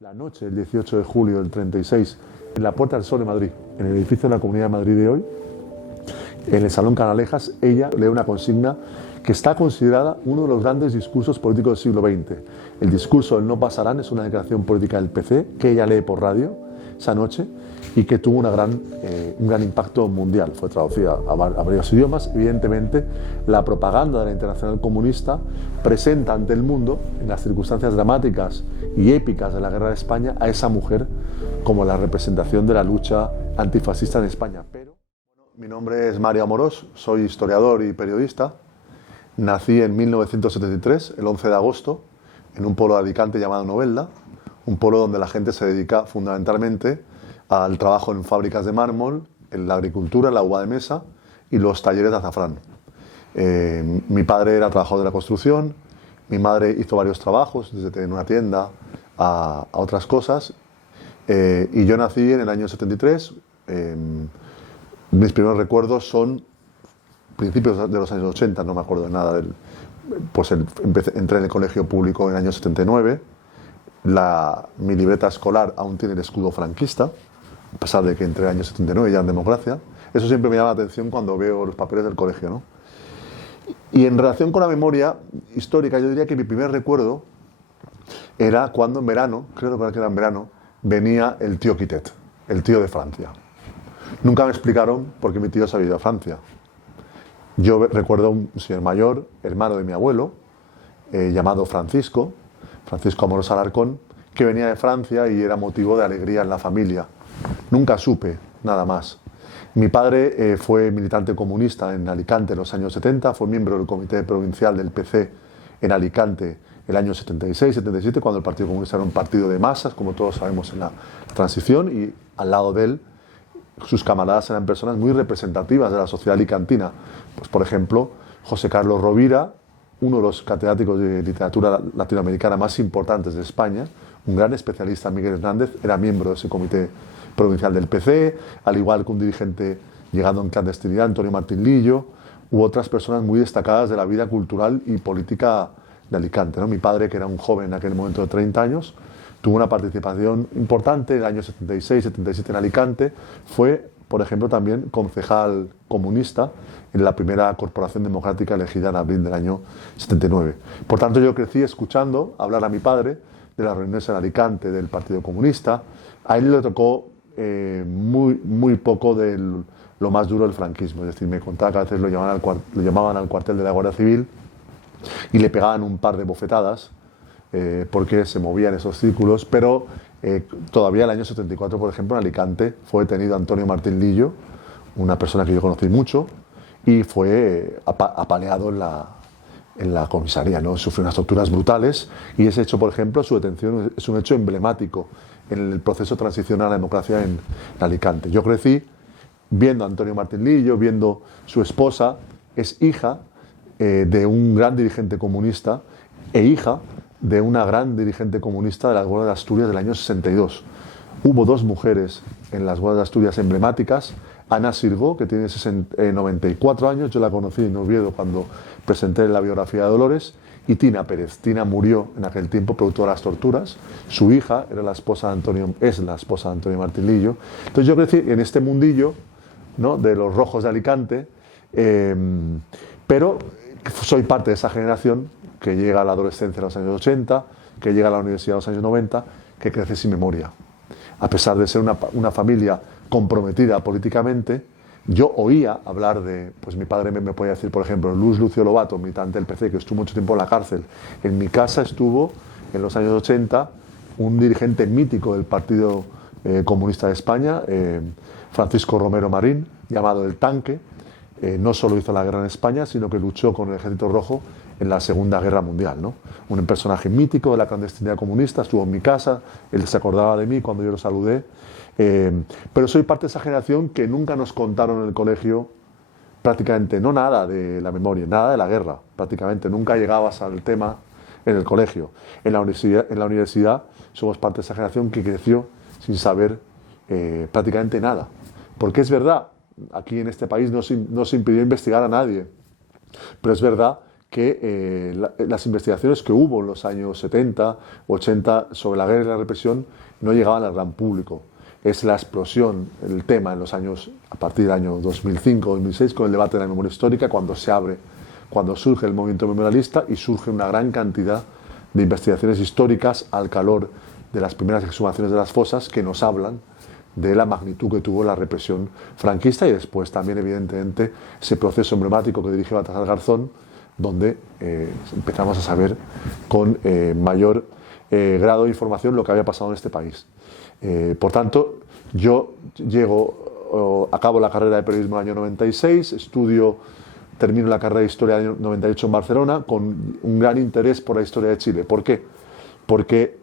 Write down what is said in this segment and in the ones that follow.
La noche del 18 de julio del 36, en la Puerta del Sol de Madrid, en el edificio de la Comunidad de Madrid de hoy, en el Salón Canalejas, ella lee una consigna que está considerada uno de los grandes discursos políticos del siglo XX. El discurso del No Pasarán es una declaración política del PC que ella lee por radio esa noche y que tuvo un gran impacto mundial. Fue traducida a varios idiomas. Evidentemente, la propaganda de la Internacional Comunista presenta ante el mundo, en las circunstancias dramáticas y épicas de la Guerra de España, a esa mujer como la representación de la lucha antifascista en España. Mi nombre es Mario Amorós, soy historiador y periodista. Nací en 1973, el 11 de agosto, en un pueblo de Alicante llamado Novelda, un pueblo donde la gente se dedica fundamentalmente al trabajo en fábricas de mármol, en la agricultura, en la uva de mesa y los talleres de azafrán. Mi padre era trabajador de la construcción, mi madre hizo varios trabajos, desde tener una tienda a otras cosas, y yo nací en el año 73. Mis primeros recuerdos son principios de los años 80, no me acuerdo de nada. Entré en el colegio público en el año 79. Mi libreta escolar aún tiene el escudo franquista, a pesar de que entré en el año 79 ya en democracia. Eso siempre me llama la atención cuando veo los papeles del colegio, ¿no? Y en relación con la memoria histórica, yo diría que mi primer recuerdo era cuando en verano, creo que era en verano, venía el tío Quitet, el tío de Francia. Nunca me explicaron por qué mi tío se había ido a Francia. Yo recuerdo a un señor mayor, hermano de mi abuelo, llamado Francisco Amorós Alarcón, que venía de Francia y era motivo de alegría en la familia. Nunca supe nada más. Mi padre fue militante comunista en Alicante en los años 70, fue miembro del comité provincial del PC en Alicante el año 76-77, cuando el Partido Comunista era un partido de masas, como todos sabemos en la transición, y al lado de él sus camaradas eran personas muy representativas de la sociedad alicantina. Pues, por ejemplo, José Carlos Rovira, uno de los catedráticos de literatura latinoamericana más importantes de España, un gran especialista, Miguel Hernández, era miembro de ese comité provincial del PC, al igual que un dirigente llegado en clandestinidad, Antonio Martín Lillo, u otras personas muy destacadas de la vida cultural y política de Alicante, ¿no? Mi padre, que era un joven en aquel momento de 30 años, tuvo una participación importante en el año 76-77 en Alicante. Fue, por ejemplo, también concejal comunista en la primera corporación democrática elegida en abril del año 79. Por tanto, yo crecí escuchando hablar a mi padre de las reuniones en Alicante del Partido Comunista. A él le tocó muy poco de lo más duro del franquismo. Es decir, me contaba que a veces lo llamaban al cuartel de la Guardia Civil y le pegaban un par de bofetadas porque se movía en esos círculos, pero todavía el año 74, por ejemplo, en Alicante fue detenido Antonio Martín Lillo, una persona que yo conocí mucho, y fue apaleado en la comisaría, ¿no? Sufrió unas torturas brutales, y ese hecho, por ejemplo, su detención es un hecho emblemático en el proceso de transición a la democracia en Alicante. Yo crecí viendo a Antonio Martín Lillo, viendo su esposa, es hija de un gran dirigente comunista e hija de una gran dirigente comunista de las huelgas de Asturias del año 62. Hubo dos mujeres en las huelgas de Asturias emblemáticas, Ana Sirgó, que tiene 94 años, yo la conocí en Oviedo cuando presenté la biografía de Dolores, y Tina Pérez. Tina murió en aquel tiempo producto de las torturas. Su hija era es la esposa de Antonio Martín Lillo. Entonces yo crecí en este mundillo, ¿no?, de los rojos de Alicante, pero soy parte de esa generación que llega a la adolescencia en los años 80, que llega a la universidad en los años 90, que crece sin memoria. A pesar de ser una familia comprometida políticamente, yo oía hablar de, pues mi padre me podía decir, por ejemplo, Luis Lucio Lobato, militante del PC, que estuvo mucho tiempo en la cárcel. En mi casa estuvo, en los años 80, un dirigente mítico del Partido Comunista de España, Francisco Romero Marín, llamado El Tanque. No solo hizo la guerra en España, sino que luchó con el Ejército Rojo en la Segunda Guerra Mundial, ¿no? Un personaje mítico de la clandestinidad comunista, estuvo en mi casa, él se acordaba de mí cuando yo lo saludé. Pero soy parte de esa generación que nunca nos contaron en el colegio prácticamente, no nada de la memoria, nada de la guerra, prácticamente. Nunca llegabas al tema en el colegio. En la universidad somos parte de esa generación que creció sin saber prácticamente nada. Porque es verdad, aquí en este país no se impidió investigar a nadie, pero es verdad que las investigaciones que hubo en los años 70, 80 sobre la guerra y la represión no llegaban al gran público. Es la explosión, el tema en los años, a partir del año 2005, 2006, con el debate de la memoria histórica, cuando se abre, cuando surge el movimiento memorialista y surge una gran cantidad de investigaciones históricas al calor de las primeras exhumaciones de las fosas que nos hablan de la magnitud que tuvo la represión franquista y después también, evidentemente, ese proceso emblemático que dirige Baltasar Garzón, donde empezamos a saber con mayor grado de información lo que había pasado en este país. Por tanto, yo acabo la carrera de periodismo en el año 96, termino la carrera de historia en el año 98 en Barcelona con un gran interés por la historia de Chile. ¿Por qué? Porque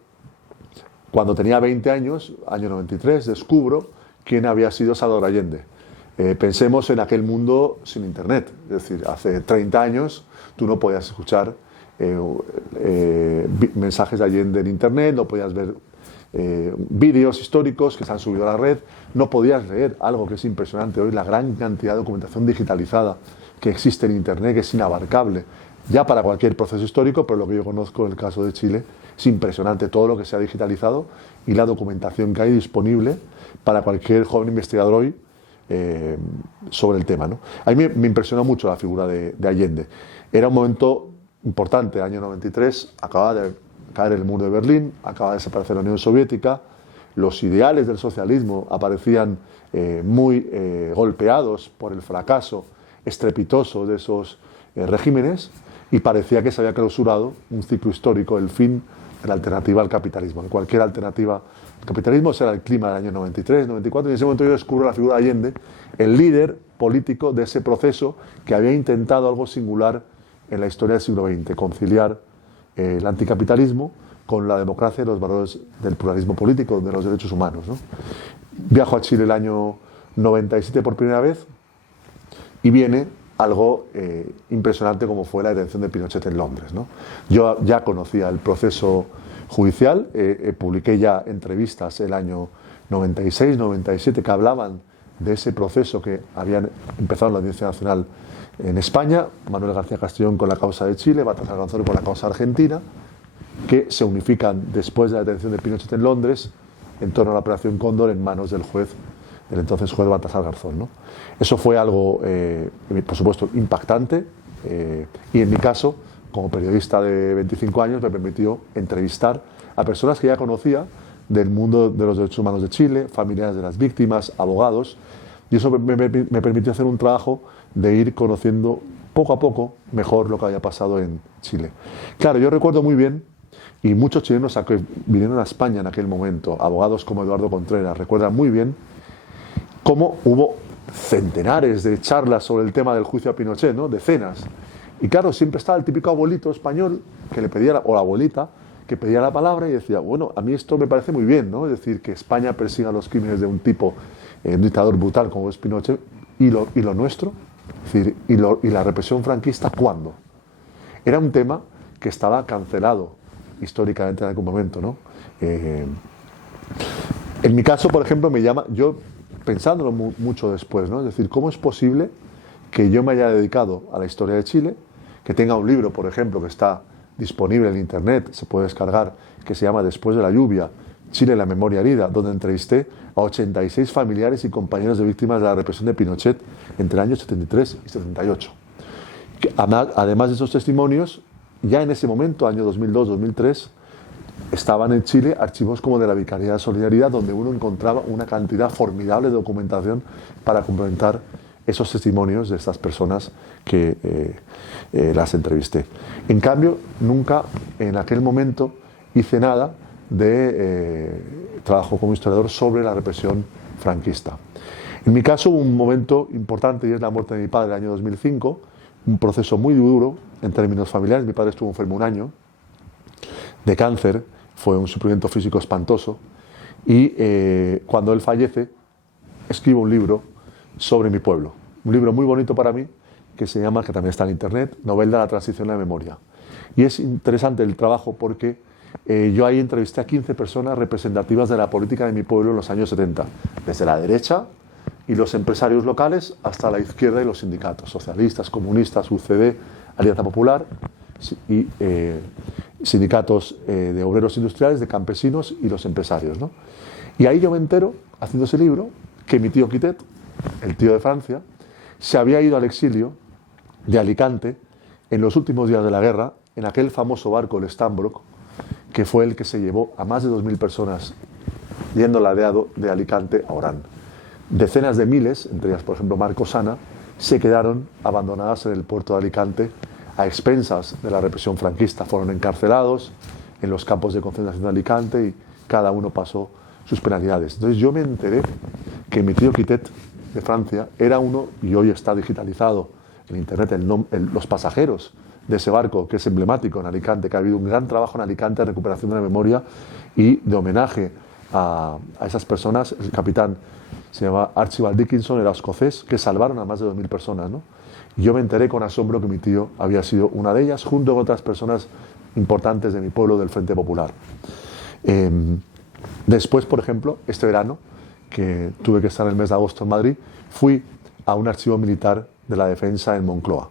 cuando tenía 20 años, año 93, descubro quién había sido Salvador Allende. Pensemos en aquel mundo sin Internet, es decir, hace 30 años tú no podías escuchar mensajes de Allende en Internet, no podías ver vídeos históricos que se han subido a la red, no podías leer algo que es impresionante hoy, la gran cantidad de documentación digitalizada que existe en Internet, que es inabarcable ya para cualquier proceso histórico, pero lo que yo conozco en el caso de Chile es impresionante todo lo que se ha digitalizado y la documentación que hay disponible para cualquier joven investigador hoy sobre el tema, ¿no? A mí me impresionó mucho la figura de Allende. Era un momento importante, el año 93, acababa de caer el muro de Berlín, acaba de desaparecer la Unión Soviética, los ideales del socialismo aparecían muy golpeados por el fracaso estrepitoso de esos regímenes y parecía que se había clausurado un ciclo histórico, el fin de la alternativa al capitalismo. Cualquier alternativa al capitalismo será el clima del año 93, 94, y en ese momento yo descubro la figura de Allende, el líder político de ese proceso que había intentado algo singular en la historia del siglo XX, conciliar el anticapitalismo con la democracia y los valores del pluralismo político, de los derechos humanos, ¿no? Viajo a Chile el año 97 por primera vez y viene algo impresionante como fue la detención de Pinochet en Londres, ¿no? Yo ya conocía el proceso judicial, publiqué ya entrevistas el año 96, 97 que hablaban de ese proceso que habían empezado en la Audiencia Nacional en España, Manuel García Castellón con la causa de Chile, Baltasar Garzón con la causa argentina, que se unifican después de la detención de Pinochet en Londres en torno a la Operación Cóndor en manos del entonces juez Baltasar Garzón, ¿no? Eso fue algo, por supuesto, impactante y en mi caso, como periodista de 25 años, me permitió entrevistar a personas que ya conocía del mundo de los derechos humanos de Chile, familiares de las víctimas, abogados, y eso me permitió hacer un trabajo de ir conociendo poco a poco mejor lo que había pasado en Chile. Claro, yo recuerdo muy bien, y muchos chilenos que vinieron a España en aquel momento, abogados como Eduardo Contreras, recuerdan muy bien cómo hubo centenares de charlas sobre el tema del juicio a Pinochet, ¿no? Decenas. Y claro, siempre estaba el típico abuelito español que le pedía, o la abuelita, que pedía la palabra y decía, bueno, a mí esto me parece muy bien, ¿no? Es decir, que España persiga los crímenes de un tipo, un dictador brutal como es Pinochet, y lo nuestro, es decir, y la represión franquista, ¿cuándo? Era un tema que estaba cancelado históricamente en algún momento, ¿no? En mi caso, por ejemplo, yo pensándolo mucho después, ¿no? Es decir, ¿cómo es posible que yo me haya dedicado a la historia de Chile, que tenga un libro, por ejemplo, que está disponible en Internet, se puede descargar, que se llama Después de la lluvia, Chile, la memoria herida, donde entrevisté a 86 familiares y compañeros de víctimas de la represión de Pinochet entre el año 73 y 78. Además de esos testimonios, ya en ese momento, año 2002-2003, estaban en Chile archivos como de la Vicaría de Solidaridad, donde uno encontraba una cantidad formidable de documentación para complementar esos testimonios de estas personas que las entrevisté. En cambio, nunca en aquel momento hice nada de trabajo como historiador sobre la represión franquista. En mi caso hubo un momento importante y es la muerte de mi padre en el año 2005, un proceso muy duro en términos familiares. Mi padre estuvo enfermo un año de cáncer, fue un sufrimiento físico espantoso y cuando él fallece escribo un libro sobre mi pueblo, un libro muy bonito para mí que se llama, que también está en Internet, Novela de la transición a la memoria. Y es interesante el trabajo porque yo ahí entrevisté a 15 personas representativas de la política de mi pueblo en los años 70, desde la derecha y los empresarios locales hasta la izquierda y los sindicatos, socialistas, comunistas, UCD, Alianza Popular y sindicatos de obreros industriales, de campesinos y los empresarios, ¿no? Y ahí yo me entero, haciendo ese libro, que mi tío Quitet, el tío de Francia, se había ido al exilio de Alicante en los últimos días de la guerra, en aquel famoso barco, el Stambrook, que fue el que se llevó a más de 2.000 personas yendo ladeado de Alicante a Orán. Decenas de miles, entre ellas, por ejemplo, Marco Sana, se quedaron abandonadas en el puerto de Alicante a expensas de la represión franquista. Fueron encarcelados en los campos de concentración de Alicante y cada uno pasó sus penalidades. Entonces yo me enteré que mi tío Quitet de Francia era uno, y hoy está digitalizado en internet los pasajeros de ese barco, que es emblemático en Alicante, que ha habido un gran trabajo en Alicante de recuperación de la memoria y de homenaje a esas personas. El capitán se llama Archibald Dickinson, era escocés, que salvaron a más de 2.000 personas, ¿no? Y yo me enteré con asombro que mi tío había sido una de ellas, junto con otras personas importantes de mi pueblo, del Frente Popular. Después, por ejemplo, este verano, que tuve que estar en el mes de agosto en Madrid, fui a un archivo militar de la defensa en Moncloa.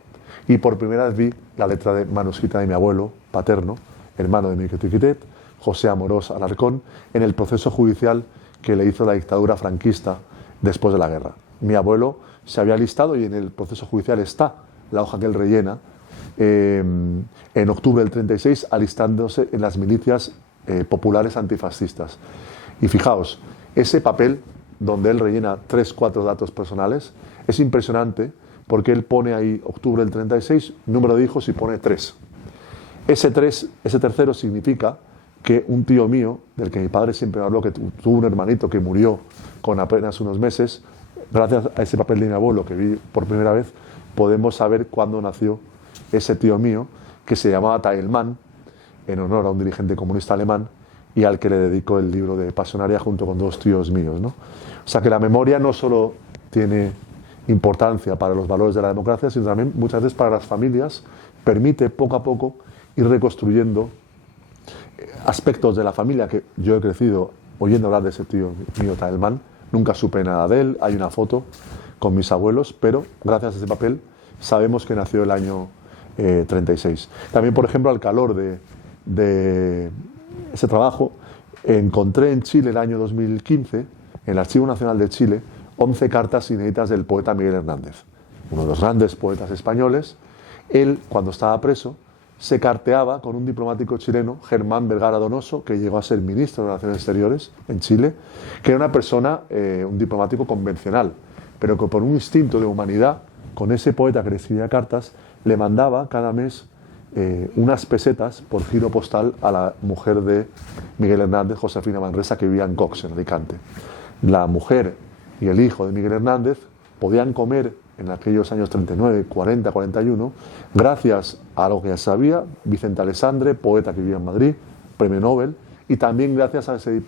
Y por primera vez vi la letra manuscrita de mi abuelo paterno, hermano de mi tío Quitet, José Amorós Alarcón, en el proceso judicial que le hizo la dictadura franquista después de la guerra. Mi abuelo se había alistado y en el proceso judicial está la hoja que él rellena, en octubre del 36, alistándose en las milicias populares antifascistas. Y fijaos, ese papel donde él rellena 3-4 datos personales es impresionante, porque él pone ahí octubre del 36, número de hijos, y pone 3. Ese tercero significa que un tío mío, del que mi padre siempre me habló, que tuvo un hermanito que murió con apenas unos meses, gracias a ese papel de mi abuelo que vi por primera vez, podemos saber cuándo nació ese tío mío, que se llamaba Taelman, en honor a un dirigente comunista alemán, y al que le dedico el libro de Pasionaria junto con 2 tíos míos, ¿no? O sea que la memoria no solo tiene importancia para los valores de la democracia, sino también muchas veces para las familias, permite poco a poco ir reconstruyendo aspectos de la familia que yo he crecido oyendo hablar de ese tío mío Taelman. Nunca supe nada de él, hay una foto con mis abuelos, pero gracias a ese papel sabemos que nació el año 36. También, por ejemplo, al calor de ese trabajo, encontré en Chile el año 2015, en el Archivo Nacional de Chile, 11 cartas inéditas del poeta Miguel Hernández, uno de los grandes poetas españoles. Él, cuando estaba preso, se carteaba con un diplomático chileno, Germán Vergara Donoso, que llegó a ser ministro de Relaciones Exteriores en Chile, que era una persona, un diplomático convencional, pero que por un instinto de humanidad, con ese poeta que le escribía cartas, le mandaba cada mes unas pesetas por giro postal a la mujer de Miguel Hernández, Josefina Manresa, que vivía en Cox, en Alicante. La mujer y el hijo de Miguel Hernández podían comer en aquellos años 39, 40, 41, gracias a lo que ya sabía Vicente Alessandre, poeta que vivía en Madrid, premio Nobel, y también gracias a ese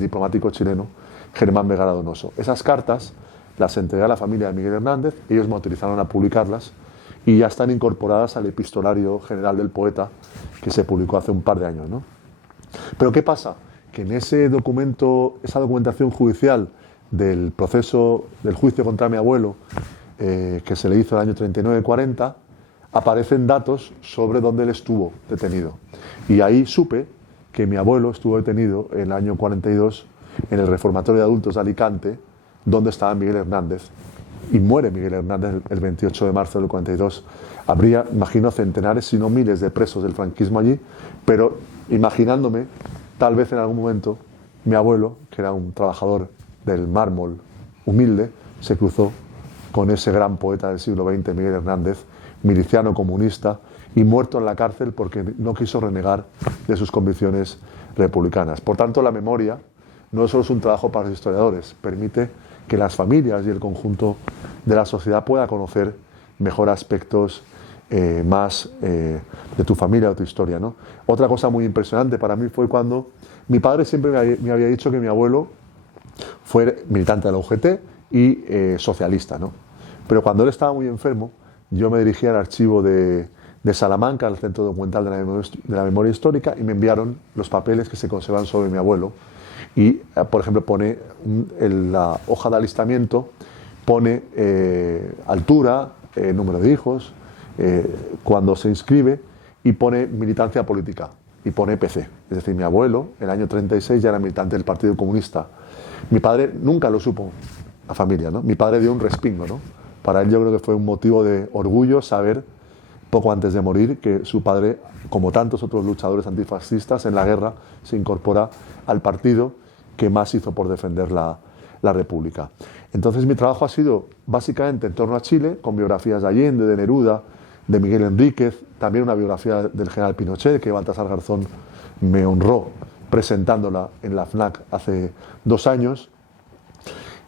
diplomático chileno, Germán Vergara Donoso. Esas cartas las entregué a la familia de Miguel Hernández, ellos me autorizaron a publicarlas y ya están incorporadas al epistolario general del poeta, que se publicó hace un par de años, ¿no? Pero ¿qué pasa? Que en ese documento, esa documentación judicial del proceso, del juicio contra mi abuelo, que se le hizo el año 39-40, aparecen datos sobre dónde él estuvo detenido. Y ahí supe que mi abuelo estuvo detenido en el año 42 en el Reformatorio de Adultos de Alicante, donde estaba Miguel Hernández. Y muere Miguel Hernández el 28 de marzo del 42. Habría, imagino, centenares, si no miles de presos del franquismo allí, pero imaginándome, tal vez en algún momento, mi abuelo, que era un trabajador del mármol humilde, se cruzó con ese gran poeta del siglo XX, Miguel Hernández, miliciano comunista y muerto en la cárcel porque no quiso renegar de sus convicciones republicanas. Por tanto, la memoria no solo es un trabajo para los historiadores, permite que las familias y el conjunto de la sociedad pueda conocer mejor aspectos más de tu familia o tu historia, ¿no? Otra cosa muy impresionante para mí fue cuando mi padre siempre me había dicho que mi abuelo fue militante de la UGT y socialista, ¿no? Pero cuando él estaba muy enfermo, yo me dirigí al archivo de Salamanca, al Centro Documental de la Memoria Histórica, y me enviaron los papeles que se conservan sobre mi abuelo. Y, por ejemplo, pone en la hoja de alistamiento, pone altura, número de hijos, cuando se inscribe y pone militancia política y pone PC. Es decir, mi abuelo, en el año 36, ya era militante del Partido Comunista. Mi padre nunca lo supo, la familia, ¿no? Mi padre dio un respingo, ¿no? Para él yo creo que fue un motivo de orgullo saber, poco antes de morir, que su padre, como tantos otros luchadores antifascistas en la guerra, se incorpora al partido que más hizo por defender la República. Entonces mi trabajo ha sido básicamente en torno a Chile, con biografías de Allende, de Neruda, de Miguel Enríquez, también una biografía del general Pinochet, que Baltasar Garzón me honró presentándola en la FNAC hace 2 años.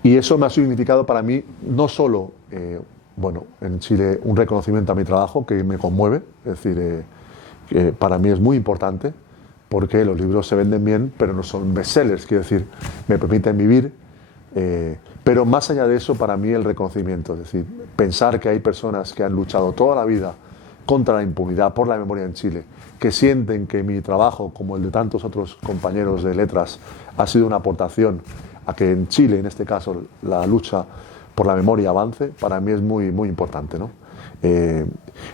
Y eso me ha significado para mí no solo, en Chile un reconocimiento a mi trabajo que me conmueve, es decir, que para mí es muy importante, porque los libros se venden bien, pero no son bestsellers, quiero decir, me permiten vivir. Pero más allá de eso, para mí el reconocimiento, es decir, pensar que hay personas que han luchado toda la vida contra la impunidad, por la memoria en Chile, que sienten que mi trabajo, como el de tantos otros compañeros de letras, ha sido una aportación a que en Chile, en este caso, la lucha por la memoria avance, para mí es muy, muy importante, ¿no? En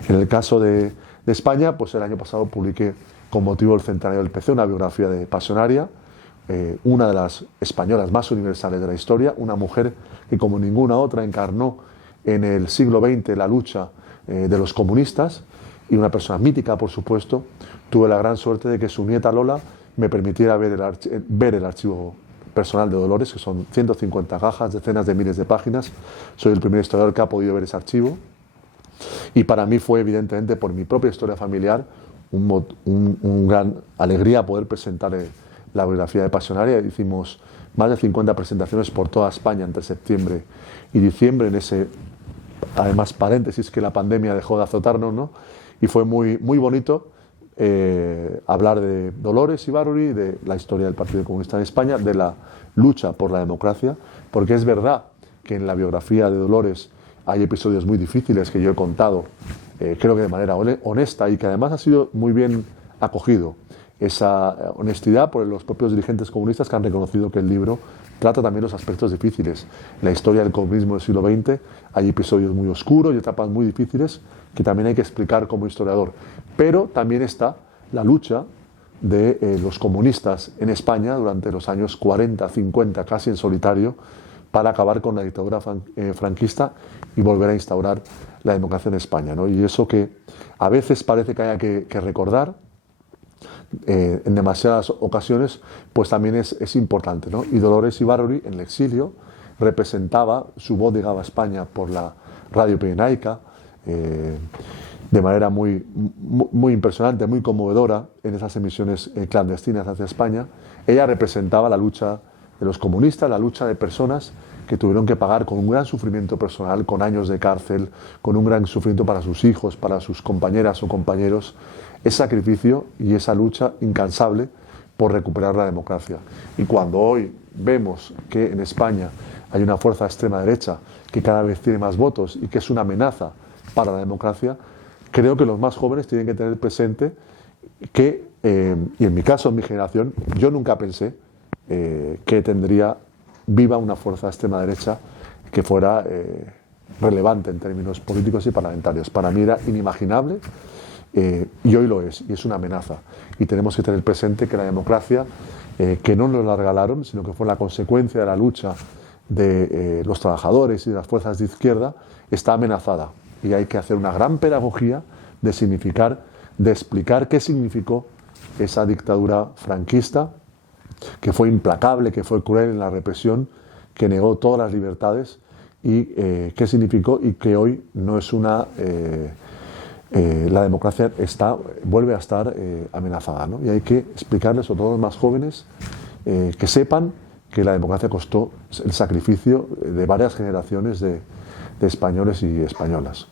el caso de España, pues el año pasado publiqué, con motivo del centenario del PC, una biografía de Pasionaria, una de las españolas más universales de la historia, una mujer que como ninguna otra encarnó en el siglo XX la lucha de los comunistas, y una persona mítica, por supuesto. Tuve la gran suerte de que su nieta Lola me permitiera ver el archivo personal de Dolores, que son 150 cajas, decenas de miles de páginas. Soy el primer historiador que ha podido ver ese archivo, y para mí fue evidentemente, por mi propia historia familiar, un gran alegría poder presentar la biografía de Pasionaria. Hicimos más de 50 presentaciones por toda España entre septiembre y diciembre, en ese, además, paréntesis que la pandemia dejó de azotarnos, ¿no? Y fue muy, muy bonito hablar de Dolores Ibárruri, de la historia del Partido Comunista en España, de la lucha por la democracia, porque es verdad que en la biografía de Dolores hay episodios muy difíciles que yo he contado, creo que de manera honesta, y que además ha sido muy bien acogido esa honestidad por los propios dirigentes comunistas, que han reconocido que el libro trata también los aspectos difíciles. En la historia del comunismo del siglo XX hay episodios muy oscuros y etapas muy difíciles que también hay que explicar como historiador. Pero también está la lucha de los comunistas en España durante los años 40, 50, casi en solitario, para acabar con la dictadura franquista y volver a instaurar la democracia en España, ¿no? Y eso que a veces parece que haya que recordar, en demasiadas ocasiones, pues también es importante, ¿no? Y Dolores Ibárruri, en el exilio, representaba, su voz llegaba a España por la radio pirenaica, de manera muy, muy impresionante, muy conmovedora, en esas emisiones clandestinas hacia España. Ella representaba la lucha de los comunistas, la lucha de personas que tuvieron que pagar con un gran sufrimiento personal, con años de cárcel, con un gran sufrimiento para sus hijos, para sus compañeras o compañeros, ese sacrificio y esa lucha incansable por recuperar la democracia. Y cuando hoy vemos que en España hay una fuerza extrema derecha que cada vez tiene más votos y que es una amenaza para la democracia, creo que los más jóvenes tienen que tener presente que, y en mi caso, en mi generación, yo nunca pensé que tendría viva una fuerza extrema derecha que fuera relevante en términos políticos y parlamentarios. Para mí era inimaginable, y hoy lo es, y es una amenaza. Y tenemos que tener presente que la democracia, que no nos la regalaron, sino que fue la consecuencia de la lucha de los trabajadores y de las fuerzas de izquierda, está amenazada. Y hay que hacer una gran pedagogía de significar, de explicar qué significó esa dictadura franquista, que fue implacable, que fue cruel en la represión, que negó todas las libertades, y qué significó, y que hoy no es una... la democracia vuelve a estar amenazada, ¿no? Y hay que explicarles, sobre todo a los más jóvenes, que sepan que la democracia costó el sacrificio de varias generaciones de españoles y españolas.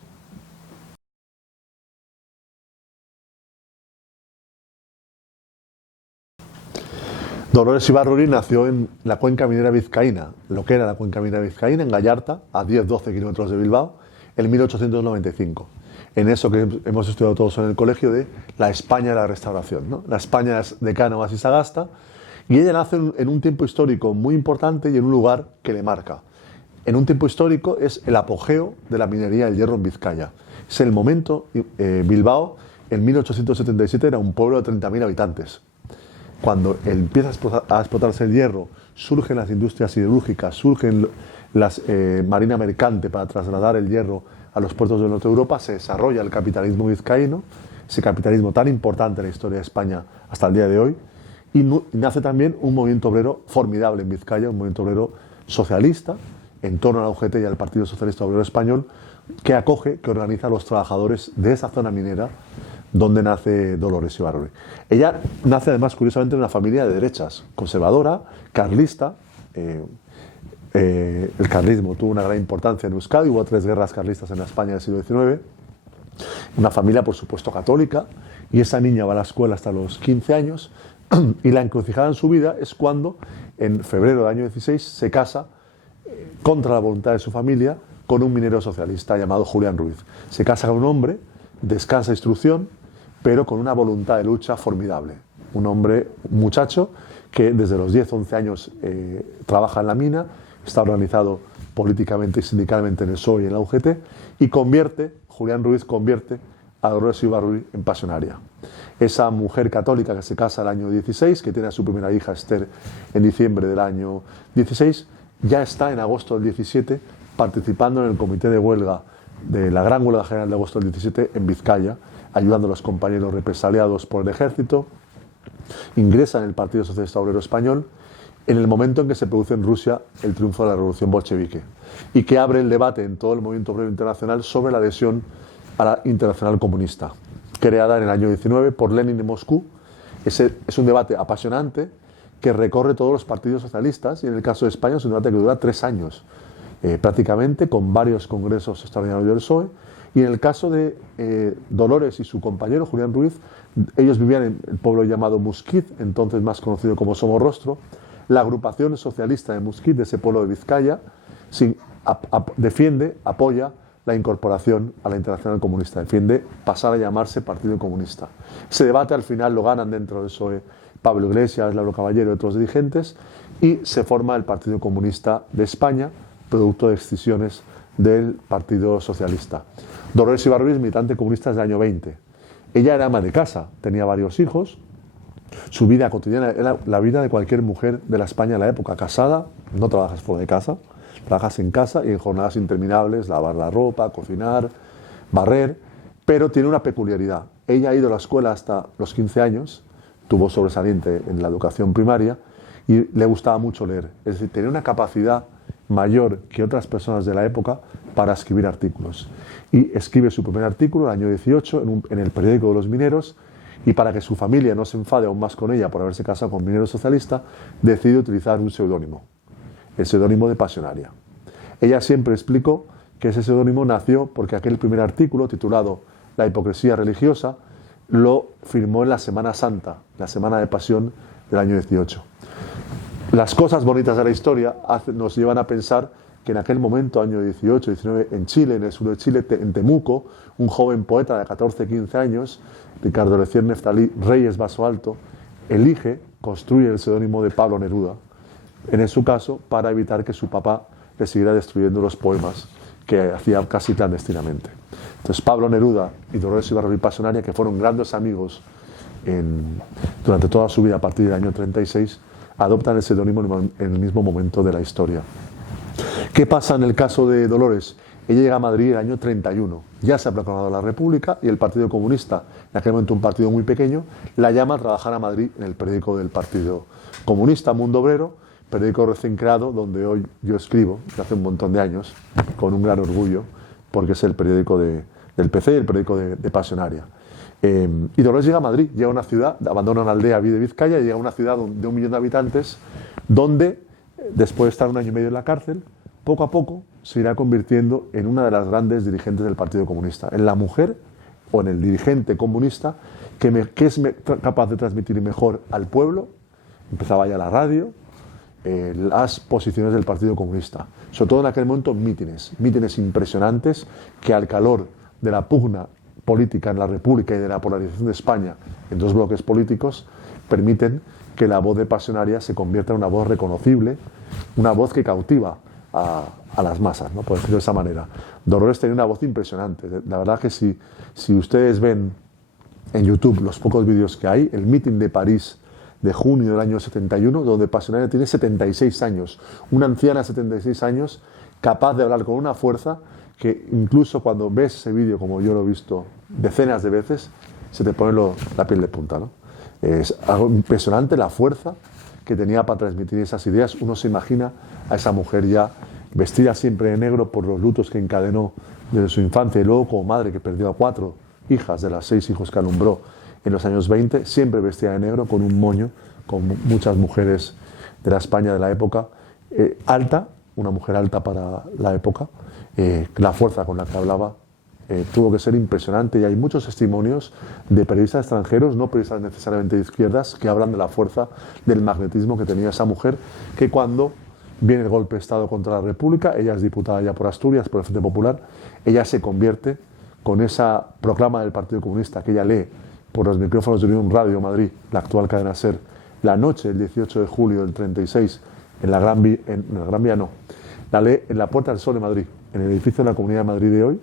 Dolores Ibárruri nació en la cuenca minera vizcaína, lo que era la cuenca minera vizcaína, en Gallarta, a 10-12 kilómetros de Bilbao, en 1895. En eso que hemos estudiado todos en el colegio, de la España de la Restauración, ¿no? La España de Cánovas y Sagasta, y ella nace en un tiempo histórico muy importante y en un lugar que le marca. En un tiempo histórico es el apogeo de la minería del hierro en Vizcaya. Es el momento, Bilbao en 1877 era un pueblo de 30.000 habitantes. Cuando empieza a explotarse el hierro, surgen las industrias siderúrgicas, surgen las marina mercante para trasladar el hierro a los puertos del norte de Europa, se desarrolla el capitalismo vizcaíno, ese capitalismo tan importante en la historia de España hasta el día de hoy, y nace también un movimiento obrero formidable en Vizcaya, un movimiento obrero socialista, en torno a la UGT y al Partido Socialista Obrero Español, que acoge, que organiza a los trabajadores de esa zona minera donde nace Dolores Ibarruri. Ella nace además, curiosamente, en una familia de derechas, conservadora, carlista. El carlismo tuvo una gran importancia en Euskadi, hubo 3 guerras carlistas en la España del siglo XIX. Una familia, por supuesto, católica, y esa niña va a la escuela hasta los 15 años, y la encrucijada en su vida es cuando, en febrero del año 16, se casa contra la voluntad de su familia con un minero socialista llamado Julián Ruiz. Se casa con un hombre de escasa instrucción, pero con una voluntad de lucha formidable. Un hombre, un muchacho, que desde los 10-11 años trabaja en la mina, está organizado políticamente y sindicalmente en el PSOE y en la UGT, y Julián Ruiz convierte a Dolores Ibarruri en pasionaria. Esa mujer católica que se casa el año 16, que tiene a su primera hija Esther en diciembre del año 16, ya está en agosto del 17 participando en el comité de huelga de la gran huelga general de agosto del 17 en Vizcaya, ayudando a los compañeros represaliados por el ejército. Ingresa en el Partido Socialista Obrero Español en el momento en que se produce en Rusia el triunfo de la revolución bolchevique, y que abre el debate en todo el movimiento obrero internacional sobre la adhesión a la Internacional Comunista, creada en el año 19 por Lenin de Moscú. Es un debate apasionante que recorre todos los partidos socialistas, y en el caso de España es un debate que dura 3 años, prácticamente, con varios congresos extraordinarios del PSOE. Y en el caso de Dolores y su compañero Julián Ruiz, ellos vivían en el pueblo llamado Musquiz, entonces más conocido como Somorrostro. La agrupación socialista de Musquiz, de ese pueblo de Vizcaya, apoya la incorporación a la Internacional Comunista, defiende pasar a llamarse Partido Comunista. Ese debate al final lo ganan dentro del PSOE Pablo Iglesias, Lauro Caballero y otros dirigentes, y se forma el Partido Comunista de España, producto de excisiones del Partido Socialista. Dolores Ibarruri es militante comunista desde el año 20. Ella era ama de casa, tenía varios hijos. Su vida cotidiana era la vida de cualquier mujer de la España de la época. Casada, no trabajas fuera de casa, trabajas en casa y en jornadas interminables, lavar la ropa, cocinar, barrer, pero tiene una peculiaridad. Ella ha ido a la escuela hasta los 15 años, tuvo sobresaliente en la educación primaria y le gustaba mucho leer. Es decir, tenía una capacidad mayor que otras personas de la época para escribir artículos. Y escribe su primer artículo en el año 18 en el periódico de los mineros, y para que su familia no se enfade aún más con ella por haberse casado con un minero socialista, decide utilizar un seudónimo, el seudónimo de Pasionaria. Ella siempre explicó que ese seudónimo nació porque aquel primer artículo, titulado La hipocresía religiosa, lo firmó en la Semana Santa, la Semana de Pasión del año 18. Las cosas bonitas de la historia nos llevan a pensar que en aquel momento, año 18, 19, en Chile, en el sur de Chile, en Temuco, un joven poeta de 14, 15 años, Ricardo Lecier Neftalí Reyes Basoalto, construye el seudónimo de Pablo Neruda, en su caso, para evitar que su papá le siguiera destruyendo los poemas que hacía casi clandestinamente. Entonces, Pablo Neruda y Dolores Ibarruri Pasionaria, que fueron grandes amigos durante toda su vida a partir del año 36, adoptan el seudónimo en el mismo momento de la historia. ¿Qué pasa en el caso de Dolores? Ella llega a Madrid el año 31. Ya se ha proclamado la República y el Partido Comunista, en aquel momento un partido muy pequeño, la llama a trabajar a Madrid en el periódico del Partido Comunista, Mundo Obrero, periódico recién creado, donde hoy yo escribo, desde hace un montón de años, con un gran orgullo, porque es el periódico del PC y el periódico de Pasionaria. Y Dolores llega a Madrid, llega a una ciudad, abandona una aldea de Vizcaya y llega a una ciudad de 1 millón de habitantes, donde, después de estar 1 año y medio en la cárcel, poco a poco se irá convirtiendo en una de las grandes dirigentes del Partido Comunista, en la mujer o en el dirigente comunista que es capaz de transmitir mejor al pueblo. Empezaba ya la radio, las posiciones del Partido Comunista, sobre todo en aquel momento mítines impresionantes que, al calor de la pugna política en la República y de la polarización de España en 2 bloques políticos, permiten que la voz de Pasionaria se convierta en una voz reconocible, una voz que cautiva a las masas, ¿no? Por decirlo de esa manera. Dolores tenía una voz impresionante. La verdad que si ustedes ven en YouTube los pocos vídeos que hay, el mitin de París de junio del año 71, donde Pasionaria tiene 76 años, una anciana de 76 años capaz de hablar con una fuerza que incluso cuando ves ese vídeo, como yo lo he visto decenas de veces, se te pone la piel de punta, ¿no? Es algo impresionante la fuerza que tenía para transmitir esas ideas. Uno se imagina a esa mujer ya vestida siempre de negro por los lutos que encadenó desde su infancia y luego como madre que perdió a 4 hijas de las 6 hijos que alumbró en los años 20, siempre vestida de negro con un moño, con muchas mujeres de la España de la época, alta, una mujer alta para la época, la fuerza con la que hablaba tuvo que ser impresionante y hay muchos testimonios de periodistas extranjeros, no periodistas necesariamente de izquierdas, que hablan de la fuerza, del magnetismo que tenía esa mujer, que cuando viene el golpe de Estado contra la República, ella es diputada ya por Asturias, por el Frente Popular, ella se convierte con esa proclama del Partido Comunista que ella lee por los micrófonos de Unión Radio Madrid, la actual cadena SER, la noche del 18 de julio del 36, en la Gran Vía no, la lee en la Puerta del Sol de Madrid, en el edificio de la Comunidad de Madrid de hoy,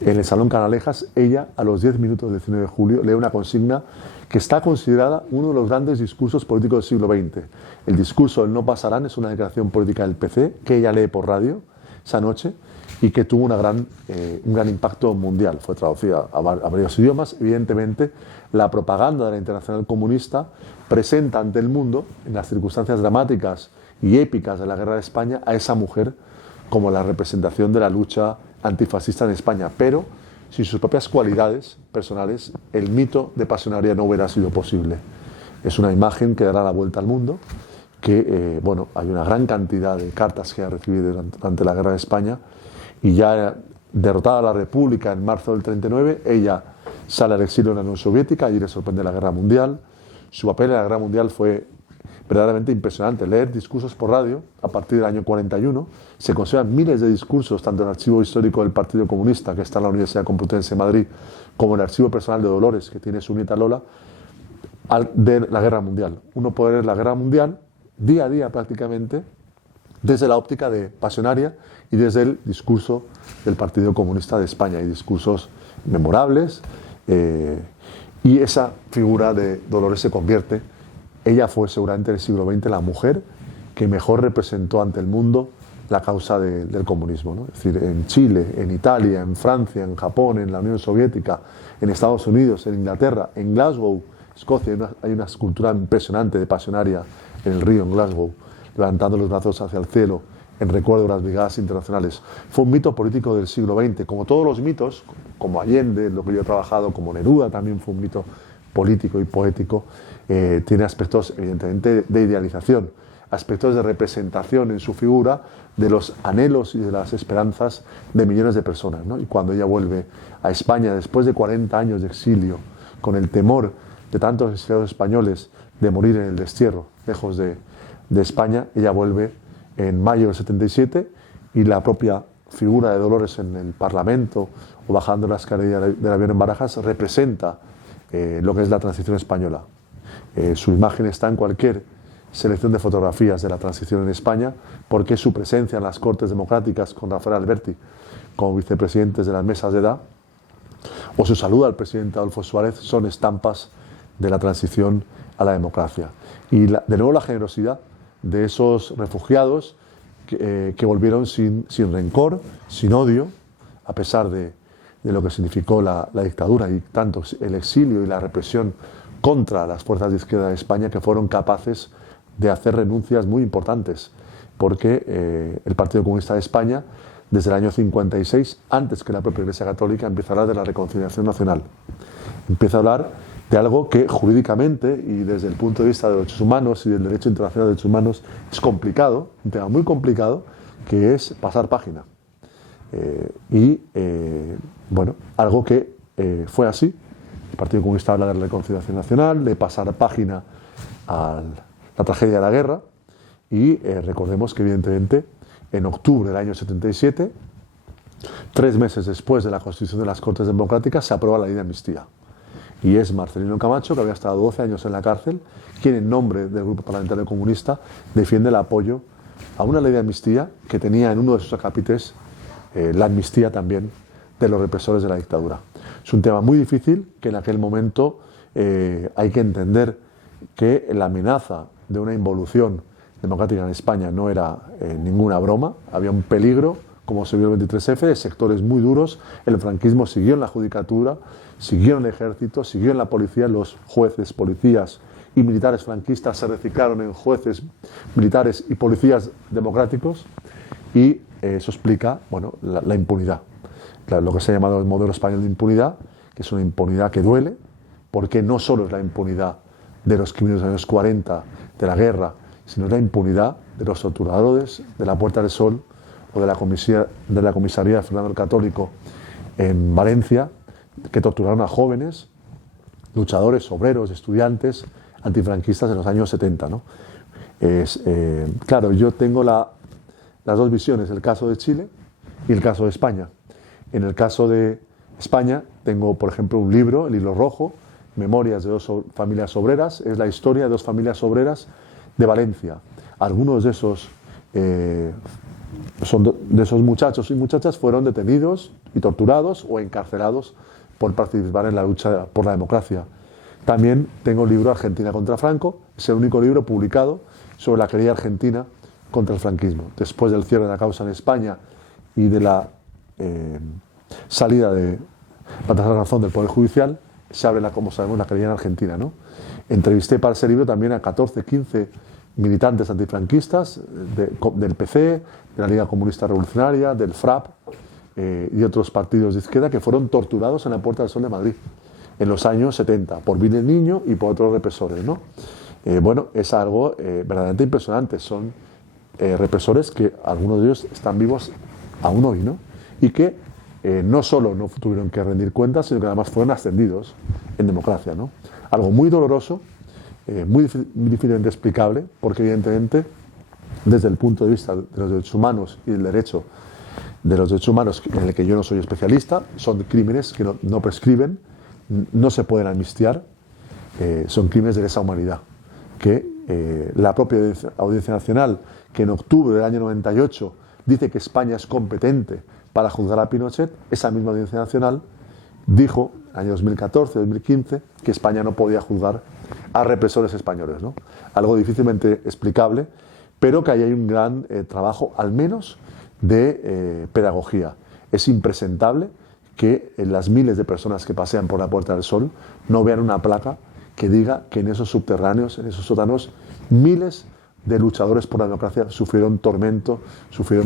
en el Salón Canalejas. Ella, a los 10 minutos del 19 de julio, lee una consigna que está considerada uno de los grandes discursos políticos del siglo XX. El discurso del No Pasarán es una declaración política del PC que ella lee por radio esa noche y que tuvo un gran impacto mundial. Fue traducida a varios idiomas. Evidentemente, la propaganda de la Internacional Comunista presenta ante el mundo, en las circunstancias dramáticas y épicas de la Guerra de España, a esa mujer como la representación de la lucha antifascista en España. Pero, sin sus propias cualidades personales, el mito de Pasionaria no hubiera sido posible. Es una imagen que dará la vuelta al mundo, que, hay una gran cantidad de cartas que ha recibido durante la Guerra de España, y ya derrotada la República en marzo del 39, ella sale al exilio en la Unión Soviética, allí le sorprende la Guerra Mundial. Su papel en la Guerra Mundial fue verdaderamente impresionante. Leer discursos por radio a partir del año 41, se conservan miles de discursos, tanto en el archivo histórico del Partido Comunista, que está en la Universidad Complutense de Madrid, como en el archivo personal de Dolores, que tiene su nieta Lola, de la Guerra Mundial. Uno puede leer la Guerra Mundial día a día prácticamente, desde la óptica de Pasionaria y desde el discurso del Partido Comunista de España. Hay discursos memorables y esa figura de Dolores se convierte. Ella fue seguramente en el siglo XX la mujer que mejor representó ante el mundo la causa del comunismo, ¿no? Es decir, en Chile, en Italia, en Francia, en Japón, en la Unión Soviética, en Estados Unidos, en Inglaterra, en Glasgow, Escocia, hay una escultura impresionante de Pasionaria en el río, en Glasgow, levantando los brazos hacia el cielo en recuerdo de las brigadas internacionales. Fue un mito político del siglo XX, como todos los mitos, como Allende, lo que yo he trabajado, como Neruda también fue un mito político y poético. Tiene aspectos evidentemente de idealización, aspectos de representación en su figura de los anhelos y de las esperanzas de millones de personas, ¿no? Y cuando ella vuelve a España después de 40 años de exilio, con el temor de tantos exiliados españoles de morir en el destierro, lejos de España, ella vuelve en mayo del 77 y la propia figura de Dolores en el Parlamento o bajando la escalera del avión en Barajas representa lo que es la transición española. Su imagen está en cualquier selección de fotografías de la transición en España, porque su presencia en las Cortes Democráticas con Rafael Alberti como vicepresidentes de las mesas de edad, o su saludo al presidente Adolfo Suárez, son estampas de la transición a la democracia. Y de nuevo la generosidad de esos refugiados que volvieron sin rencor, sin odio, a pesar de lo que significó la dictadura y tanto el exilio y la represión contra las fuerzas de izquierda de España, que fueron capaces de hacer renuncias muy importantes, porque el Partido Comunista de España, desde el año 56, antes que la propia Iglesia Católica, empieza a hablar de la reconciliación nacional. Empieza a hablar de algo que jurídicamente y desde el punto de vista de los derechos humanos y del derecho internacional de derechos humanos es complicado, un tema muy complicado, que es pasar página. Algo que fue así. El Partido Comunista habla de la reconciliación nacional, de pasar página a la tragedia de la guerra, y recordemos que evidentemente en octubre del año 77, 3 meses después de la constitución de las Cortes Democráticas, se aprueba la ley de amnistía. Y es Marcelino Camacho, que había estado 12 años en la cárcel, quien en nombre del Grupo Parlamentario Comunista defiende el apoyo a una ley de amnistía que tenía en uno de sus acápites la amnistía también de los represores de la dictadura. Es un tema muy difícil que en aquel momento hay que entender que la amenaza de una involución democrática en España no era ninguna broma, había un peligro, como se vio el 23F, de sectores muy duros. El franquismo siguió en la judicatura, siguió en el ejército, siguió en la policía, los jueces, policías y militares franquistas se reciclaron en jueces, militares y policías democráticos, y eso explica, bueno, la impunidad, lo que se ha llamado el modelo español de impunidad, que es una impunidad que duele, porque no solo es la impunidad de los crímenes de los años 40, de la guerra, sino es la impunidad de los torturadores de la Puerta del Sol o de la comisaría de Fernando el Católico en Valencia, que torturaron a jóvenes, luchadores, obreros, estudiantes, antifranquistas en los años 70, ¿no? Claro, yo tengo las dos visiones, el caso de Chile y el caso de España. En el caso de España tengo, por ejemplo, un libro, El Hilo Rojo, Memorias de dos familias obreras, es la historia de dos familias obreras de Valencia. Algunos de esos muchachos y muchachas fueron detenidos y torturados o encarcelados por participar en la lucha por la democracia. También tengo el libro Argentina contra Franco, es el único libro publicado sobre la querella argentina contra el franquismo. Después del cierre de la causa en España y de la salida de la tercera razón del Poder Judicial, se abre, como sabemos, la querella en Argentina, ¿no? Entrevisté para ese libro también a 14, 15 militantes antifranquistas del PC, de la Liga Comunista Revolucionaria, del FRAP y otros partidos de izquierda que fueron torturados en la Puerta del Sol de Madrid en los años 70 por Vil Niño y por otros represores, ¿no? Bueno, es algo verdaderamente impresionante. Son represores que algunos de ellos están vivos aún hoy, ¿no? Y que no solo no tuvieron que rendir cuentas, sino que además fueron ascendidos en democracia, ¿no? Algo muy doloroso, muy difícilmente explicable, porque evidentemente desde el punto de vista de los derechos humanos y del derecho de los derechos humanos, en el que yo no soy especialista, son crímenes que no prescriben, no se pueden amnistiar, son crímenes de lesa humanidad, que la propia Audiencia Nacional, que en octubre del año 98 dice que España es competente para juzgar a Pinochet, esa misma Audiencia Nacional dijo en el año 2014, 2015, que España no podía juzgar a represores españoles, ¿no? Algo difícilmente explicable, pero que ahí hay un gran trabajo, al menos, de pedagogía. Es impresentable que las miles de personas que pasean por la Puerta del Sol no vean una placa que diga que en esos subterráneos, en esos sótanos, miles de luchadores por la democracia sufrieron tormento,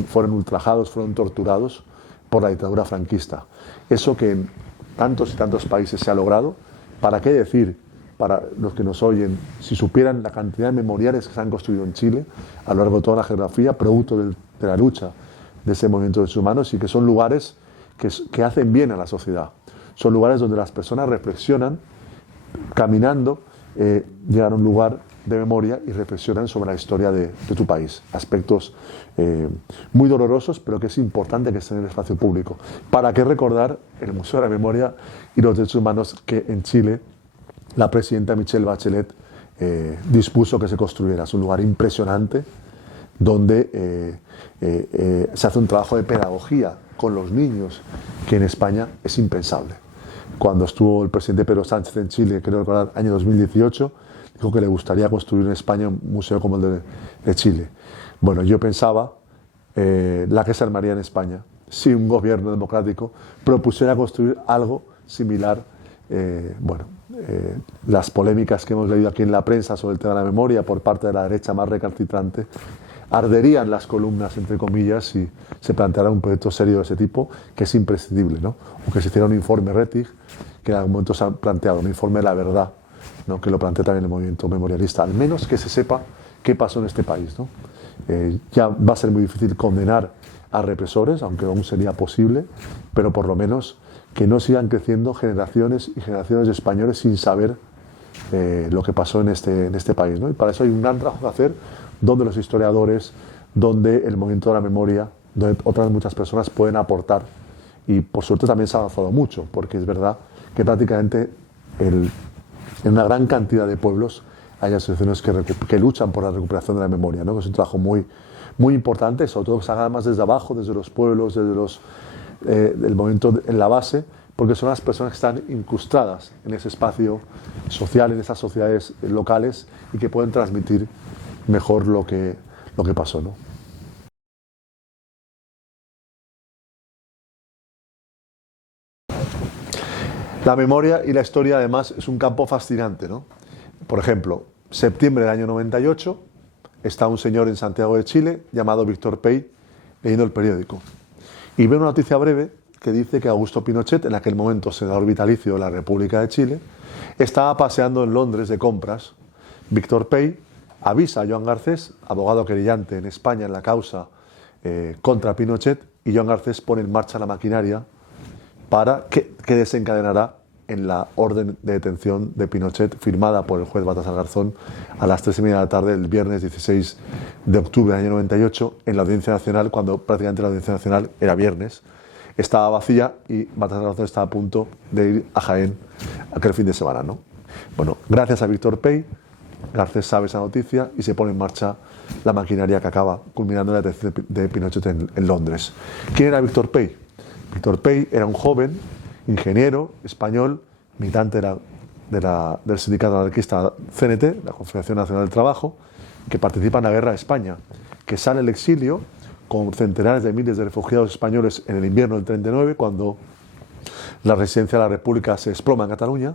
fueron ultrajados, fueron torturados por la dictadura franquista. Eso que en tantos y tantos países se ha logrado, ¿para qué decir, para los que nos oyen, si supieran la cantidad de memoriales que se han construido en Chile a lo largo de toda la geografía, producto de la lucha de ese movimiento de derechos humanos, y que son lugares que hacen bien a la sociedad? Son lugares donde las personas reflexionan, caminando, llegan a un lugar de memoria y reflexionan sobre la historia de tu país. Aspectos muy dolorosos, pero que es importante que estén en el espacio público. ¿Para qué recordar el Museo de la Memoria y los Derechos Humanos que en Chile la presidenta Michelle Bachelet dispuso que se construyera? Es un lugar impresionante donde se hace un trabajo de pedagogía con los niños que en España es impensable. Cuando estuvo el presidente Pedro Sánchez en Chile, creo recordar, año 2018, dijo que le gustaría construir en España un museo como el de Chile. Bueno, yo pensaba la que se armaría en España si un gobierno democrático propusiera construir algo similar. Las polémicas que hemos leído aquí en la prensa sobre el tema de la memoria por parte de la derecha más recalcitrante, arderían las columnas, entre comillas, si se planteara un proyecto serio de ese tipo, que es imprescindible, ¿no? O que se hiciera un informe Rettig, que en algún momento se ha planteado, un informe de la verdad, ¿no? Que lo plantea también el movimiento memorialista, al menos que se sepa qué pasó en este país, ¿no? Ya va a ser muy difícil condenar a represores, aunque aún sería posible, pero por lo menos que no sigan creciendo generaciones y generaciones de españoles sin saber lo que pasó en este país, ¿no? Y para eso hay un gran trabajo que hacer, donde los historiadores, donde el movimiento de la memoria, donde otras muchas personas pueden aportar. Y por suerte también se ha avanzado mucho, porque es verdad que prácticamente en una gran cantidad de pueblos hay asociaciones que luchan por la recuperación de la memoria, ¿no? Que es un trabajo muy, muy importante, sobre todo que se haga más desde abajo, desde los pueblos, desde del movimiento en la base, porque son las personas que están incrustadas en ese espacio social, en esas sociedades locales y que pueden transmitir mejor lo que pasó, ¿no? La memoria y la historia, además, es un campo fascinante, ¿no? Por ejemplo, septiembre del año 98, está un señor en Santiago de Chile llamado Víctor Pey leyendo el periódico y ve una noticia breve que dice que Augusto Pinochet, en aquel momento senador vitalicio de la República de Chile, estaba paseando en Londres de compras. Víctor Pey avisa a Joan Garcés, abogado querellante en España en la causa contra Pinochet, y Joan Garcés pone en marcha la maquinaria para que desencadenará en la orden de detención de Pinochet firmada por el juez Baltasar Garzón a las 3:30 de la tarde del viernes 16 de octubre del año 98 en la Audiencia Nacional, cuando prácticamente la Audiencia Nacional era viernes, estaba vacía y Baltasar Garzón estaba a punto de ir a Jaén aquel fin de semana, ¿no? Bueno, gracias a Víctor Pey, Garcés sabe esa noticia y se pone en marcha la maquinaria que acaba culminando la detención de Pinochet en Londres. ¿Quién era Víctor Pey? Víctor Pey era un joven ingeniero español, militante del sindicato anarquista CNT, la Confederación Nacional del Trabajo, que participa en la guerra de España, que sale al exilio con centenares de miles de refugiados españoles en el invierno del 39, cuando la residencia de la República se desploma en Cataluña,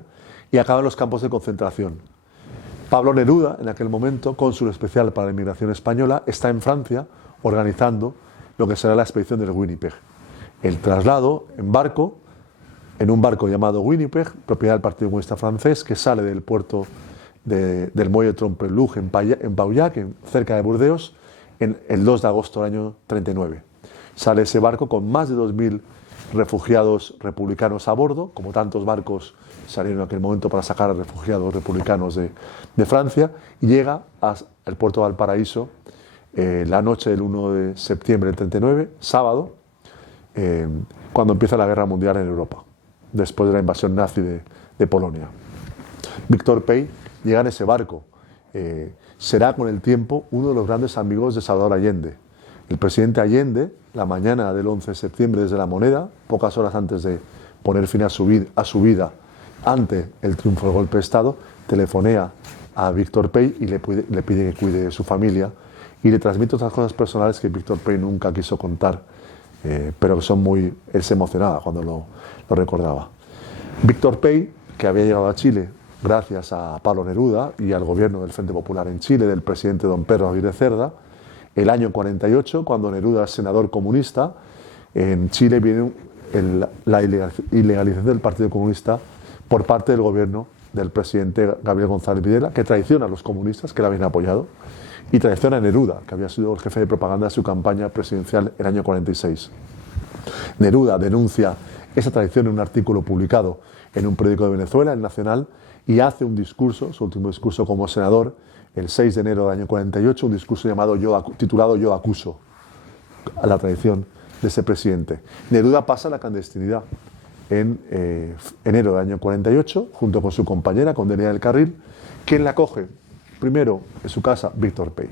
y acaba en los campos de concentración. Pablo Neruda, en aquel momento cónsul especial para la inmigración española, está en Francia organizando lo que será la expedición del Winnipeg. El traslado en barco, en un barco llamado Winnipeg, propiedad del Partido Comunista Francés, que sale del puerto del muelle Trompe-l'Œil en Pauillac, cerca de Burdeos, el 2 de agosto del año 39. Sale ese barco con más de 2.000 refugiados republicanos a bordo, como tantos barcos salieron en aquel momento para sacar a refugiados republicanos de Francia, y llega al puerto de Valparaíso la noche del 1 de septiembre del 39, sábado, cuando empieza la Guerra Mundial en Europa, después de la invasión nazi de Polonia. Víctor Pey llega en ese barco. Será con el tiempo uno de los grandes amigos de Salvador Allende. El presidente Allende, la mañana del 11 de septiembre desde La Moneda, pocas horas antes de poner fin a su vida ante el triunfo del golpe de Estado, telefonea a Víctor Pey y le pide que cuide de su familia y le transmite otras cosas personales que Víctor Pey nunca quiso contar, pero que son muy... Él se emocionaba cuando lo recordaba. Víctor Pey, que había llegado a Chile gracias a Pablo Neruda y al gobierno del Frente Popular en Chile, del presidente don Pedro Aguirre Cerda, el año 48, cuando Neruda es senador comunista, en Chile viene la ilegalización del Partido Comunista por parte del gobierno del presidente Gabriel González Videla, que traiciona a los comunistas que le habían apoyado, y traiciona a Neruda, que había sido el jefe de propaganda de su campaña presidencial el año 46. Neruda denuncia esa traición en un artículo publicado en un periódico de Venezuela, El Nacional, y hace un discurso, su último discurso como senador, el 6 de enero del año 48, un discurso titulado Yo acuso a la traición de ese presidente. Neruda pasa a la clandestinidad en enero del año 48, junto con su compañera, con Delia del Carril. ¿Quién la coge? Primero, en su casa, Víctor Pey.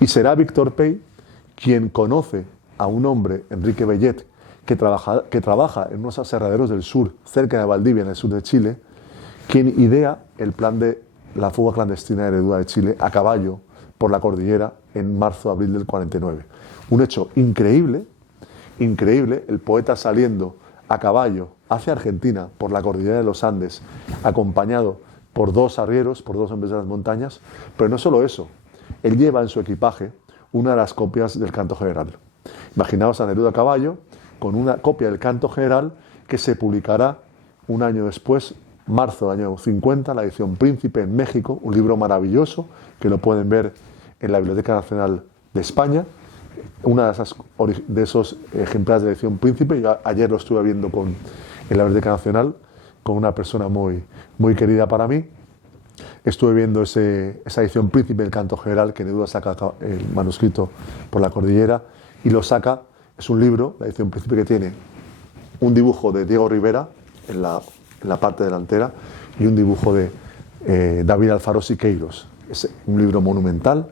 Y será Víctor Pey quien conoce a un hombre, Enrique Bellet, que trabaja en unos aserraderos del sur, cerca de Valdivia, en el sur de Chile, quien idea el plan de la fuga clandestina de Neruda de Chile a caballo por la cordillera en marzo-abril del 49. Un hecho increíble, el poeta saliendo a caballo hacia Argentina por la cordillera de los Andes, acompañado por dos arrieros, por dos hombres de las montañas, pero no solo eso, él lleva en su equipaje una de las copias del Canto General. Imaginaos a Neruda a caballo con una copia del Canto General que se publicará un año después, marzo del año 50, la edición Príncipe en México, un libro maravilloso que lo pueden ver en la Biblioteca Nacional de España. Una de esos ejemplares de la edición Príncipe, yo ayer lo estuve viendo en la Biblioteca Nacional con una persona muy, muy querida para mí. Estuve viendo esa edición Príncipe del Canto General, que Neruda saca el manuscrito por la cordillera y lo saca. Es un libro, la edición Príncipe, que tiene un dibujo de Diego Rivera en la parte delantera y un dibujo de David Alfaro Siqueiros. Es un libro monumental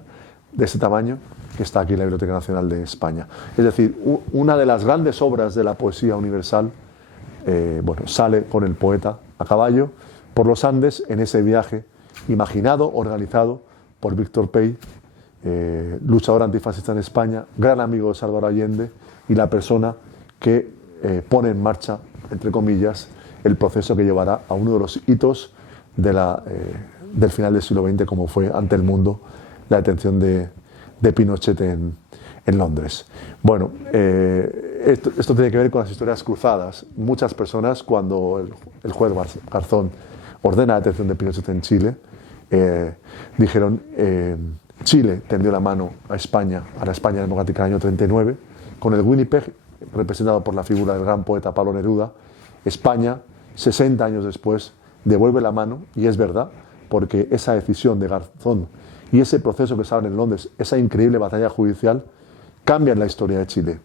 de ese tamaño que está aquí en la Biblioteca Nacional de España. Es decir, una de las grandes obras de la poesía universal, sale con el poeta a caballo por los Andes en ese viaje imaginado, organizado por Víctor Pey, luchador antifascista en España, gran amigo de Salvador Allende y la persona que pone en marcha, entre comillas, el proceso que llevará a uno de los hitos del final del siglo XX, como fue ante el mundo la detención de Pinochet en Londres. Bueno, esto tiene que ver con las historias cruzadas. Muchas personas, cuando el juez Garzón ordena la detención de Pinochet en Chile, dijeron, Chile tendió la mano a España, a la España democrática del año 39, con el Winnipeg, representado por la figura del gran poeta Pablo Neruda. España, 60 años después, devuelve la mano, y es verdad, porque esa decisión de Garzón y ese proceso que se abre en Londres, esa increíble batalla judicial, cambian la historia de Chile.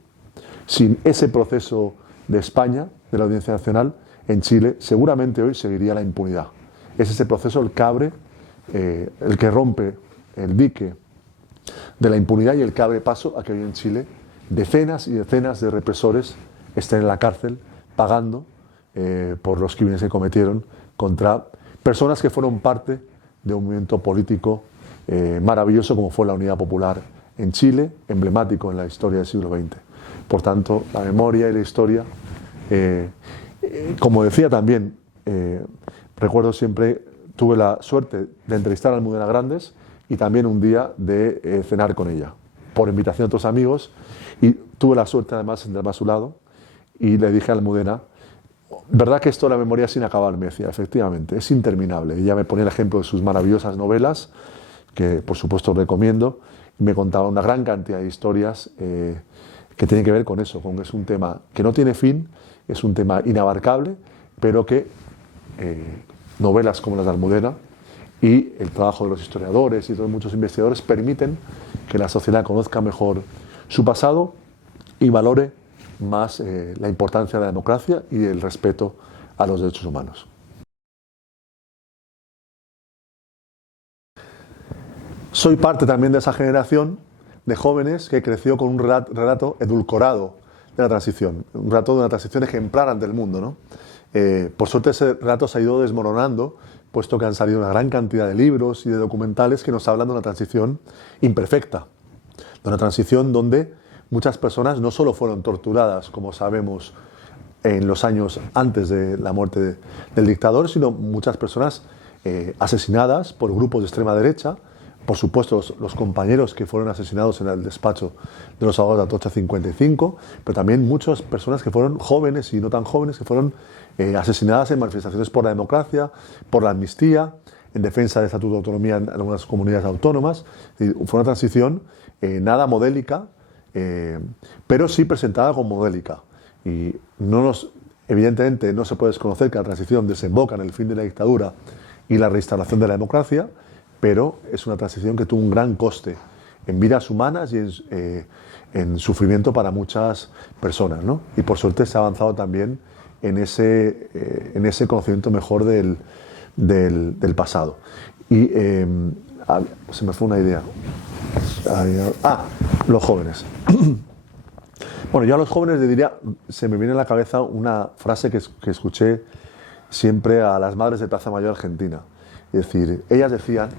Sin ese proceso de España, de la Audiencia Nacional, en Chile seguramente hoy seguiría la impunidad. Es ese proceso el que abre, el que rompe el dique de la impunidad y el que abre paso a que hoy en Chile decenas y decenas de represores estén en la cárcel pagando por los crímenes que cometieron contra personas que fueron parte de un movimiento político maravilloso como fue la Unidad Popular en Chile, emblemático en la historia del siglo XX. Por tanto, la memoria y la historia, como decía también, recuerdo siempre, tuve la suerte de entrevistar a Almudena Grandes y también un día de cenar con ella, por invitación de otros amigos, y tuve la suerte además de sentarme a su lado y le dije a Almudena, ¿verdad que esto de la memoria es inacabable? Me decía, efectivamente, es interminable. Y ella me ponía el ejemplo de sus maravillosas novelas, que por supuesto recomiendo, y me contaba una gran cantidad de historias que tienen que ver con eso, con que es un tema que no tiene fin, es un tema inabarcable, pero que novelas como las de Almudena y el trabajo de los historiadores y de muchos investigadores permiten que la sociedad conozca mejor su pasado y valore más la importancia de la democracia y el respeto a los derechos humanos. Soy parte también de esa generación de jóvenes que creció con un relato edulcorado de la transición, un relato de una transición ejemplar ante el mundo, ¿no? Por suerte ese relato se ha ido desmoronando, puesto que han salido una gran cantidad de libros y de documentales que nos hablan de una transición imperfecta, de una transición donde muchas personas no solo fueron torturadas, como sabemos, en los años antes de la muerte del dictador, sino muchas personas asesinadas por grupos de extrema derecha, por supuesto los compañeros que fueron asesinados en el despacho de los abogados de Atocha 55, pero también muchas personas que fueron jóvenes y no tan jóvenes, que fueron asesinadas en manifestaciones por la democracia, por la amnistía, en defensa del Estatuto de Autonomía en algunas comunidades autónomas. Fue una transición nada modélica, pero sí presentada como modélica. Y evidentemente no se puede desconocer que la transición desemboca en el fin de la dictadura y la reinstalación de la democracia, pero es una transición que tuvo un gran coste en vidas humanas y en sufrimiento para muchas personas, ¿no? Y por suerte se ha avanzado también en ese conocimiento mejor del pasado. Y se me fue una idea. Los jóvenes. Bueno, yo a los jóvenes les diría, se me viene a la cabeza una frase que escuché siempre a las madres de Plaza Mayor Argentina. Es decir, ellas decían,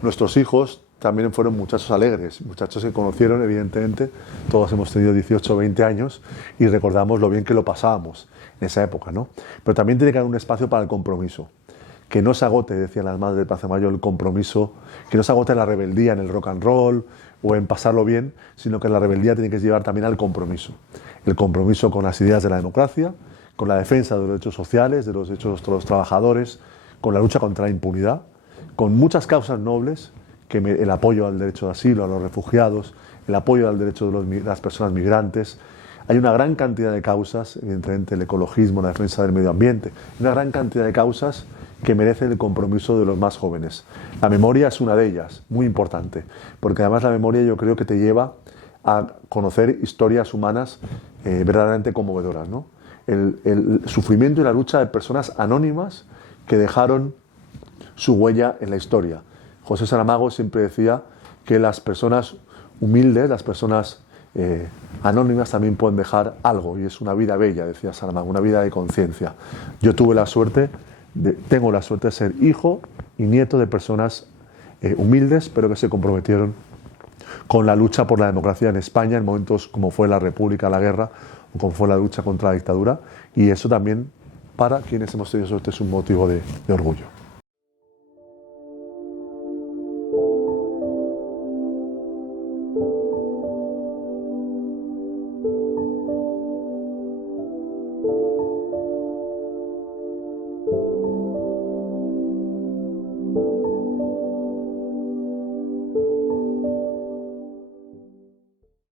nuestros hijos también fueron muchachos alegres, muchachos que conocieron, evidentemente, todos hemos tenido 18 o 20 años y recordamos lo bien que lo pasábamos en esa época, ¿no? Pero también tiene que haber un espacio para el compromiso. Que no se agote, decían las madres de Plaza Mayor, el compromiso, que no se agote la rebeldía en el rock and roll o en pasarlo bien, sino que la rebeldía tiene que llevar también al compromiso. El compromiso con las ideas de la democracia, con la defensa de los derechos sociales, de los derechos de los trabajadores, con la lucha contra la impunidad, con muchas causas nobles, el apoyo al derecho de asilo, a los refugiados, el apoyo al derecho de las personas migrantes. Hay una gran cantidad de causas, evidentemente el ecologismo, la defensa del medio ambiente, una gran cantidad de causas que merecen el compromiso de los más jóvenes. La memoria es una de ellas, muy importante, porque además la memoria yo creo que te lleva a conocer historias humanas verdaderamente conmovedoras, ¿no? El sufrimiento y la lucha de personas anónimas que dejaron su huella en la historia. José Saramago siempre decía que las personas humildes, las personas anónimas también pueden dejar algo, y es una vida bella, decía Saramago, una vida de conciencia. Yo tengo la suerte de ser hijo y nieto de personas humildes, pero que se comprometieron con la lucha por la democracia en España en momentos como fue la República, la guerra, o como fue la lucha contra la dictadura, y eso también, para quienes hemos tenido suerte, es un motivo de orgullo.